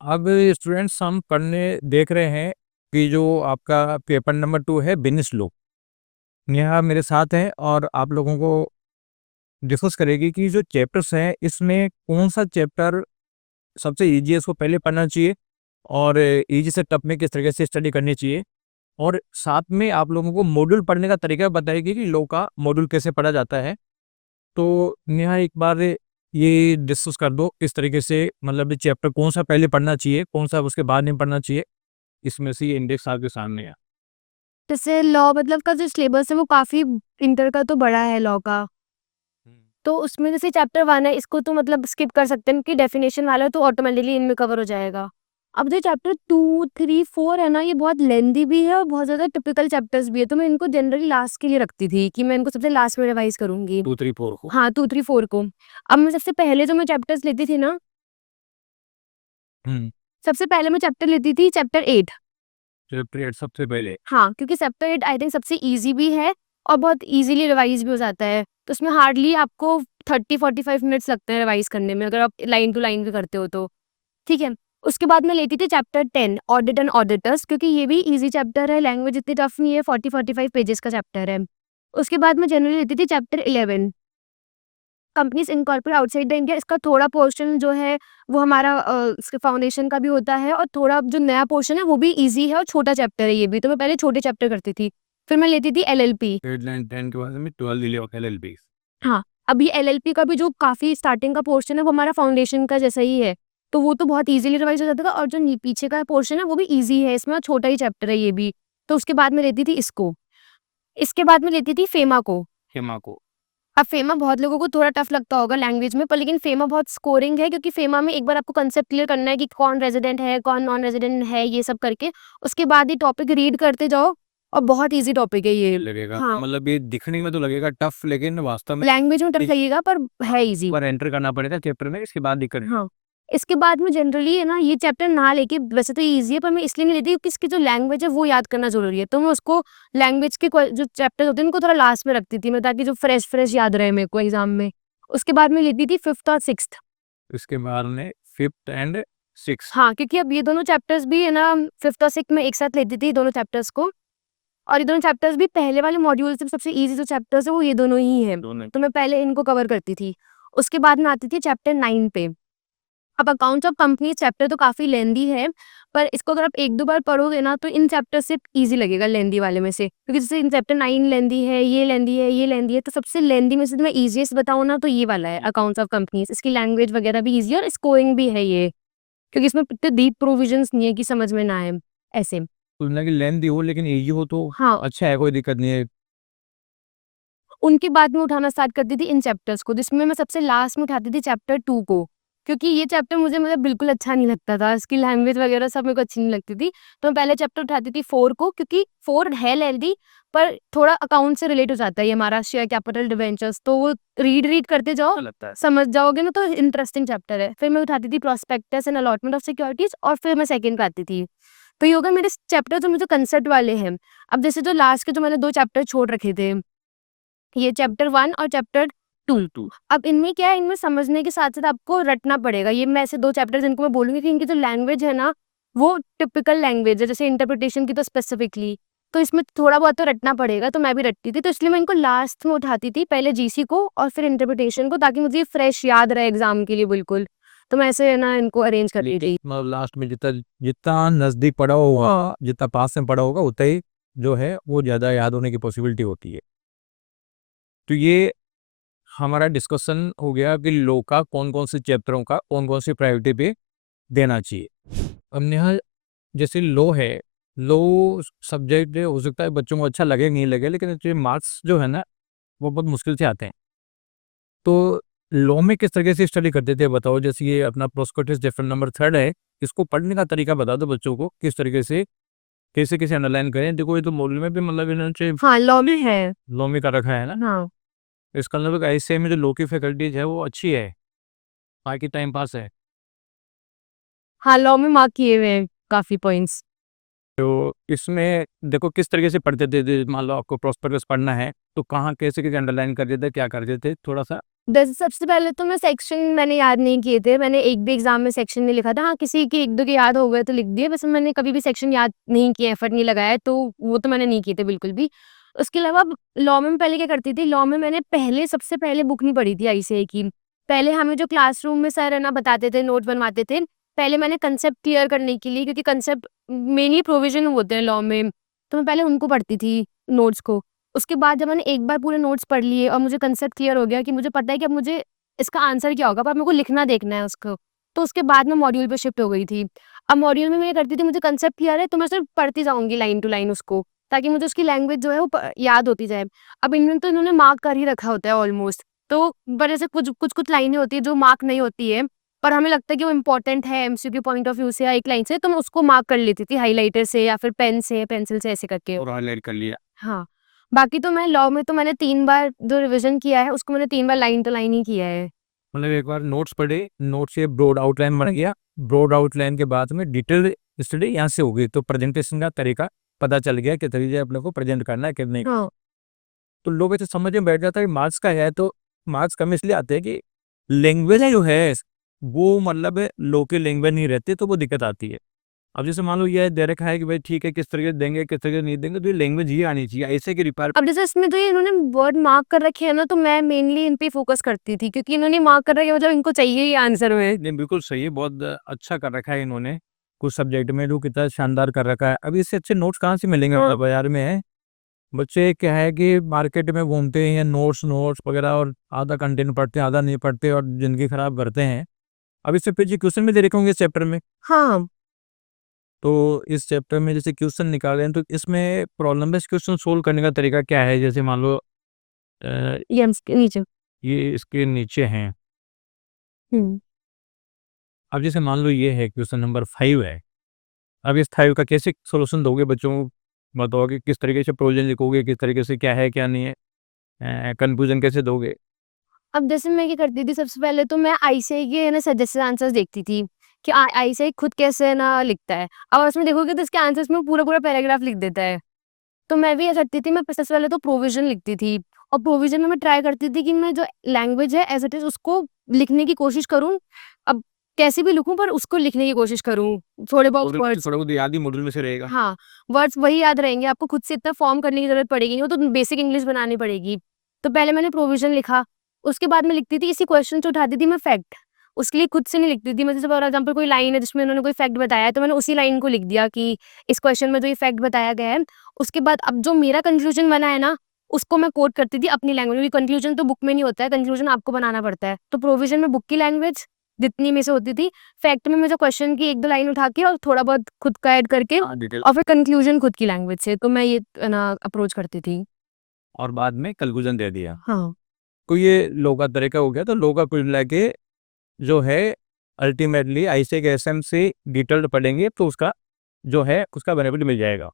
अब स्टूडेंट्स हम पढ़ने देख रहे हैं कि जो आपका पेपर नंबर 2 है बिजनेस लॉ। नेहा मेरे साथ है और आप लोगों को डिस्कस करेगी कि जो चैप्टर्स हैं इसमें कौन सा चैप्टर सबसे ईजी है, इसको पहले पढ़ना चाहिए और ईजी से टफ में किस तरीके से स्टडी करनी चाहिए। और साथ में आप लोगों को मॉड्यूल पढ़ने का तरीका बताएगी कि लॉ का मॉड्यूल कैसे पढ़ा जाता है। तो नेहा एक बार ये डिस्कस कर दो इस तरीके से, मतलब चैप्टर कौन सा पहले पढ़ना चाहिए, कौन सा उसके बाद नहीं पढ़ना चाहिए। इसमें से ये इंडेक्स आपके सामने है। जैसे लॉ मतलब का जो सिलेबस है वो काफ़ी इंटर का तो बड़ा है लॉ का। तो उसमें जैसे चैप्टर 1 है, इसको तो मतलब स्किप कर सकते हैं, क्योंकि डेफिनेशन वाला है तो ऑटोमेटिकली इनमें कवर हो जाएगा। अब जो चैप्टर 2, 3, 4 है ना, ये बहुत लेंथी भी है और बहुत ज़्यादा टिपिकल चैप्टर्स भी है, तो मैं इनको जनरली लास्ट के लिए रखती थी कि मैं इनको सबसे लास्ट में रिवाइज़ करूँगी। 2, 3, 4 को। हाँ, 2, 3, 4 को। अब मैं सबसे पहले जो मैं चैप्टर्स लेती थी ना, हुँ, सबसे पहले मैं चैप्टर लेती थी चैप्टर 8। चैप्टर 8 सबसे पहले। हाँ, क्योंकि चैप्टर 8 आई थिंक सबसे ईज़ी भी है और बहुत ईज़िली रिवाइज़ भी हो जाता है। तो उसमें हार्डली आपको 30-45 मिनट्स लगते हैं रिवाइज़ करने में, अगर आप लाइन टू लाइन भी करते हो तो, ठीक है? उसके बाद मैं लेती थी चैप्टर 10 ऑडिट एंड ऑडिटर्स, क्योंकि ये भी ईज़ी चैप्टर है, लैंग्वेज इतनी टफ नहीं है, 40-45 पेजेज़ का चैप्टर है। उसके बाद मैं जनरली लेती थी chapter 11 companies incorporate outside the India. इसका थोड़ा पोर्शन जो है वो हमारा इसके फाउंडेशन का भी होता है, और थोड़ा जो नया पोर्शन है वो भी ईज़ी है और छोटा चैप्टर है ये भी, तो मैं पहले छोटे चैप्टर करती थी। फिर मैं लेती थी एलएलपी। 8, 9, 10 के बाद में 12 ले लिया एलएलबी। हाँ, अभी एलएलपी का भी जो काफ़ी स्टार्टिंग का पोर्शन है वो हमारा फाउंडेशन का जैसा ही है, तो वो तो बहुत ईज़िली रिवाइज़ हो जाता था, और जो पीछे का पोर्शन है वो भी ईज़ी है, इसमें छोटा ही चैप्टर है ये भी। तो उसके बाद मैं लेती थी इसको। इसके बाद मैं लेती थी फेमा को। हेमा को। अब फेमा बहुत लोगों को थोड़ा टफ लगता होगा लैंग्वेज में, पर लेकिन फेमा बहुत स्कोरिंग है, क्योंकि फेमा में एक बार आपको कांसेप्ट क्लियर करना है कि कौन रेज़िडेंट है, कौन नॉन रेज़िडेंट है, ये सब करके, उसके बाद ये टॉपिक रीड करते जाओ और बहुत ईज़ी टॉपिक है ये। लगेगा हाँ, मतलब ये दिखने में तो लगेगा टफ, लेकिन वास्तव में लैंग्वेज में टफ एक लगेगा पर है ईज़ी। बार एंटर करना पड़ेगा चैप्टर में, इसके बाद दिक्कत। हाँ, इसके बाद में जनरली है ना ये चैप्टर ना लेके, वैसे तो ये ईज़ी है पर मैं इसलिए नहीं लेती क्योंकि इसकी जो लैंग्वेज है वो याद करना ज़रूरी है। तो मैं उसको लैंग्वेज के जो चैप्टर्स होते हैं उनको थोड़ा लास्ट में रखती थी मैं, ताकि जो फ्रेश-फ्रेश याद रहे मेरे को एग्ज़ाम में। उसके बाद मैं लेती थी 5th और 6th। इसके बाद में 5th एंड 6th। हाँ, क्योंकि अब ये दोनों चैप्टर्स भी है ना 5th और 6th में एक साथ लेती थी दोनों चैप्टर्स को, और ये दोनों चैप्टर्स भी पहले वाले मॉड्यूल से सबसे ईज़ी जो चैप्टर्स है वो ये दोनों ही हैं। दोनों। तो मैं पहले इनको कवर करती थी। उसके बाद मैं आती थी चैप्टर 9 पे। अब अकाउंट्स ऑफ कंपनीज़ चैप्टर तो काफ़ी लेंदी है, पर इसको अगर आप 1-2 बार पढ़ोगे ना तो इन चैप्टर से ईज़ी लगेगा लेंदी वाले में से। क्योंकि जैसे इन चैप्टर 9 लेंदी है, ये लेंदी है, ये लेंदी है, तो सबसे लेंदी में से मैं ईज़ीएस्ट बताऊँ ना तो ये वाला है अकाउंट्स ऑफ कंपनीज़। इसकी लैंग्वेज वगैरह भी ईज़ी है और स्कोरिंग भी है ये, क्योंकि इसमें इतने डीप प्रोविजंस नहीं है कि समझ में ना आए, ऐसे। कुल की लेंथ हो लेकिन ईजी हो तो हाँ, अच्छा है, कोई दिक्कत नहीं है। उनके बाद में उठाना स्टार्ट करती थी इन चैप्टर्स को, जिसमें मैं सबसे लास्ट में उठाती थी चैप्टर 2 को। क्योंकि ये चैप्टर मुझे मतलब बिल्कुल अच्छा नहीं लगता था, इसकी लैंग्वेज वगैरह सब मेरे को अच्छी नहीं लगती थी। तो मैं पहले चैप्टर उठाती थी 4 को, क्योंकि 4 है लेंथी, पर थोड़ा अकाउंट से रिलेट हो जाता है ये हमारा शेयर कैपिटल डिबेंचर्स, तो वो रीड करते जाओ, अच्छा लगता है। समझ जाओगे ना तो इंटरेस्टिंग चैप्टर है। फिर मैं उठाती थी prospectus and allotment of securities, और फिर मैं सेकंड पे आती थी। तो ये हो गए मेरे चैप्टर जो मुझे कंसेप्ट वाले हैं। अब जैसे जो लास्ट के जो मैंने 2 चैप्टर छोड़ रखे थे, ये चैप्टर 1 और चैप्टर 2। 2। अब इनमें क्या है, इनमें समझने के साथ-साथ आपको रटना पड़ेगा। ये मैं ऐसे 2 चैप्टर्स इनको मैं बोलूँगी कि इनकी जो लैंग्वेज है ना, वो टिपिकल लैंग्वेज है, जैसे इंटरप्रिटेशन की तो स्पेसिफिकली। तो इसमें थोड़ा बहुत तो रटना पड़ेगा, तो मैं भी रटती थी। तो इसलिए मैं इनको लास्ट में उठाती थी, पहले जीसी को और फिर इंटरप्रिटेशन को, ताकि मुझे फ्रेश याद रहे एग्ज़ाम के लिए बिल्कुल। तो मैं ऐसे है ना इनको अरेंज करती लेकिन थी। मतलब लास्ट में जितना जितना नज़दीक पड़ा होगा, जितना पास में पड़ा होगा, उतना ही जो है वो ज़्यादा याद होने की पॉसिबिलिटी होती है। तो ये हमारा डिस्कशन हो गया कि लॉ का कौन-कौन से चैप्टरों का कौन-कौन सी प्रायोरिटी पे देना चाहिए। अब नेहा, जैसे लॉ है, लॉ सब्जेक्ट हो सकता है बच्चों को अच्छा लगे, नहीं लगे, लेकिन इसके मार्क्स जो है ना, वो बहुत मुश्किल से आते हैं। तो लॉ में किस तरीके से स्टडी करते थे बताओ? जैसे ये अपना प्रोस्पेक्टस चैप्टर नंबर 3 है, इसको पढ़ने का तरीका बता दो बच्चों को, किस तरीके से कैसे-कैसे अंडरलाइन करें? देखो ये तो मॉडल में भी मतलब इन्होंने हाँ, लॉ में है। लॉ में कर रखा है ना, हाँ। इसका मतलब ऐसे में जो लॉ की फैकल्टीज़ है वो अच्छी है, बाकी टाइम पास है। हाँ, लॉ में मार्क किए हुए हैं काफ़ी पॉइंट्स। तो इसमें देखो किस तरीके से पढ़ते थे, मान लो आपको प्रॉस्पेरस पढ़ना है, तो कहाँ कैसे अंडरलाइन करते थे, क्या करते थे, थोड़ा-सा? जैसे सबसे पहले तो मैं सेक्शन मैंने याद नहीं किए थे। मैंने एक भी एग्ज़ाम में सेक्शन नहीं लिखा था। हाँ, किसी के 1-2 के याद हो गए तो लिख दिए। वैसे मैंने कभी भी सेक्शन याद नहीं किए, एफर्ट नहीं लगाया, तो वो तो मैंने नहीं किए थे बिल्कुल भी। उसके अलावा लॉ में मैं पहले क्या करती थी, लॉ में मैंने सबसे पहले बुक नहीं पढ़ी थी आईसीएआई की। पहले हमें जो क्लासरूम में सर है ना बताते थे, नोट्स बनवाते थे, पहले मैंने कांसेप्ट क्लियर करने के लिए, क्योंकि कांसेप्ट मेनली प्रोविज़न होते हैं लॉ में, तो मैं पहले उनको पढ़ती थी नोट्स को। उसके बाद जब मैंने एक बार पूरे नोट्स पढ़ लिए और मुझे कांसेप्ट क्लियर हो गया कि मुझे पता है कि अब मुझे इसका आंसर क्या होगा, पर मेरे को लिखना देखना है उसको। तो उसके बाद मैं मॉड्यूल पे शिफ्ट हो गई थी। अब मॉड्यूल में मैं ये करती थी, मुझे कांसेप्ट क्लियर है तो मैं सिर्फ पढ़ती जाऊँगी लाइन टू लाइन उसको, ताकि मुझे उसकी लैंग्वेज जो है वो याद होती जाए। अब इनमें तो इन्होंने मार्क कर ही रखा होता है ऑलमोस्ट, तो पर ऐसे कुछ लाइनें होती है जो मार्क नहीं होती है, पर हमें लगता है कि वो इम्पोर्टेंट है एमसीक्यू पॉइंट ऑफ व्यू से या एक लाइन से, तो मैं उसको मार्क कर लेती थी हाइलाइटर से या फिर पेन से, पेंसिल से ऐसे करके। और हाइलाइट कर लिया। हाँ, बाकी तो मैं लॉ में तो मैंने 3 बार जो रिविज़न किया है, उसको मैंने 3 बार लाइन टू लाइन ही किया है। मतलब एक बार नोट्स पढ़े, नोट से ब्रॉड आउटलाइन बन गया, ब्रॉड आउटलाइन के बाद में डिटेल स्टडी यहाँ से हो गई, तो प्रेजेंटेशन का तरीका पता चल गया कि तरीके अपने को प्रेजेंट करना है कितने। हाँ। तो लोग ऐसे समझ में बैठ जाता है मार्क्स का है, तो मार्क्स कम इसलिए आते हैं कि लैंग्वेज जो है वो मतलब लोकल लैंग्वेज नहीं रहती, तो वो दिक्कत आती है। अब जैसे मान लो ये दे रखा है कि भाई ठीक है, किस तरीके से देंगे, किस तरीके से नहीं देंगे, तो ये लैंग्वेज ये आनी चाहिए, ऐसे की रिक्वायरमेंट अब जैसे इसमें तो ये इन्होंने वर्ड मार्क कर रखे हैं ना, तो मैं मेनली इन पे फ़ोकस करती थी, क्योंकि इन्होंने मार्क कर रखे हैं, मतलब इनको चाहिए ही आंसर में। नहीं, बिल्कुल सही है, बहुत अच्छा कर रखा है इन्होंने। कुछ सब्जेक्ट में तो कितना शानदार कर रखा है। अब इससे अच्छे नोट्स कहाँ से मिलेंगे मतलब बाज़ार में है। बच्चे क्या है कि मार्केट में घूमते हैं, नोट्स नोट्स वगैरह, और आधा कंटेंट पढ़ते हैं, आधा नहीं पढ़ते और ज़िंदगी खराब करते हैं। अब इससे फिर जी क्वेश्चन भी दे रखे होंगे इस चैप्टर में, हाँ, तो इस चैप्टर में जैसे क्वेश्चन निकाले हैं, तो इसमें प्रॉब्लम बेस्ड क्वेश्चन सोल्व करने का तरीका क्या है? जैसे मान लो अ, ये इसके नीचे। ये इसके नीचे हैं। हुँ। अब जैसे मान लो ये है क्वेश्चन नंबर 5 है। अब इस 5 का कैसे सॉल्यूशन दोगे बच्चों को? बताओगे किस तरीके से प्रोविज़न लिखोगे, किस तरीके से क्या है, क्या नहीं है? कन्फ्यूज़न कैसे दोगे? अब जैसे मैं क्या करती थी, सबसे पहले तो मैं आईसीएआई के है ना सजेस्टेड आंसर्स देखती थी, कि आईसीएआई खुद कैसे है ना लिखता है। अब उसमें देखोगे तो इसके आंसर्स में पूरा-पूरा पैराग्राफ लिख देता है। तो मैं भी ये करती थी, मैं सबसे पहले तो प्रोविज़न लिखती थी, और प्रोविज़न में मैं ट्राई करती थी कि मैं जो लैंग्वेज है एज़ इट इज़ उसको लिखने की कोशिश करूँ। अब कैसे भी लिखूँ, पर उसको लिखने की कोशिश करूँ, थोड़े बहुत मॉडल वर्ड्स। थोड़ा बहुत याद ही मॉडल में से रहेगा। हाँ, वर्ड्स वही याद रहेंगे, आपको खुद से इतना फॉर्म करने की ज़रूरत पड़ेगी नहीं, वो तो बेसिक इंग्लिश बनानी पड़ेगी। तो पहले मैंने प्रोविज़न लिखा, उसके बाद मैं लिखती थी, इसी क्वेश्चन से उठाती थी मैं फैक्ट। उसके लिए खुद से नहीं लिखती थी, मैं जैसे फॉर एग्ज़ाम्पल कोई लाइन है जिसमें उन्होंने कोई फैक्ट बताया है, तो मैंने उसी लाइन को लिख दिया कि इस क्वेश्चन में जो ये फैक्ट बताया गया है। उसके बाद अब जो मेरा कंक्लूजन बना है ना, उसको मैं कोट करती थी अपनी लैंग्वेज में, क्योंकि कंक्लूजन तो बुक में नहीं होता है, कंक्लूजन आपको बनाना पड़ता है। तो प्रोविज़न में बुक की लैंग्वेज जितनी में से होती थी, फैक्ट में मैं जो क्वेश्चन की 1-2 लाइन उठा के और थोड़ा बहुत खुद का ऐड करके, हाँ, डिटेल। और फिर कंक्लूजन खुद की लैंग्वेज से, तो मैं ये ना अप्रोच करती थी। और बाद में कन्क्लूज़न दे दिया। हाँ। तो ये लो का तरीका हो गया, तो लो का कुल मिला के जो है अल्टीमेटली आईसीएआई के एसएम से डिटेल्ड पढ़ेंगे तो उसका जो है उसका बेनिफिट मिल जाएगा।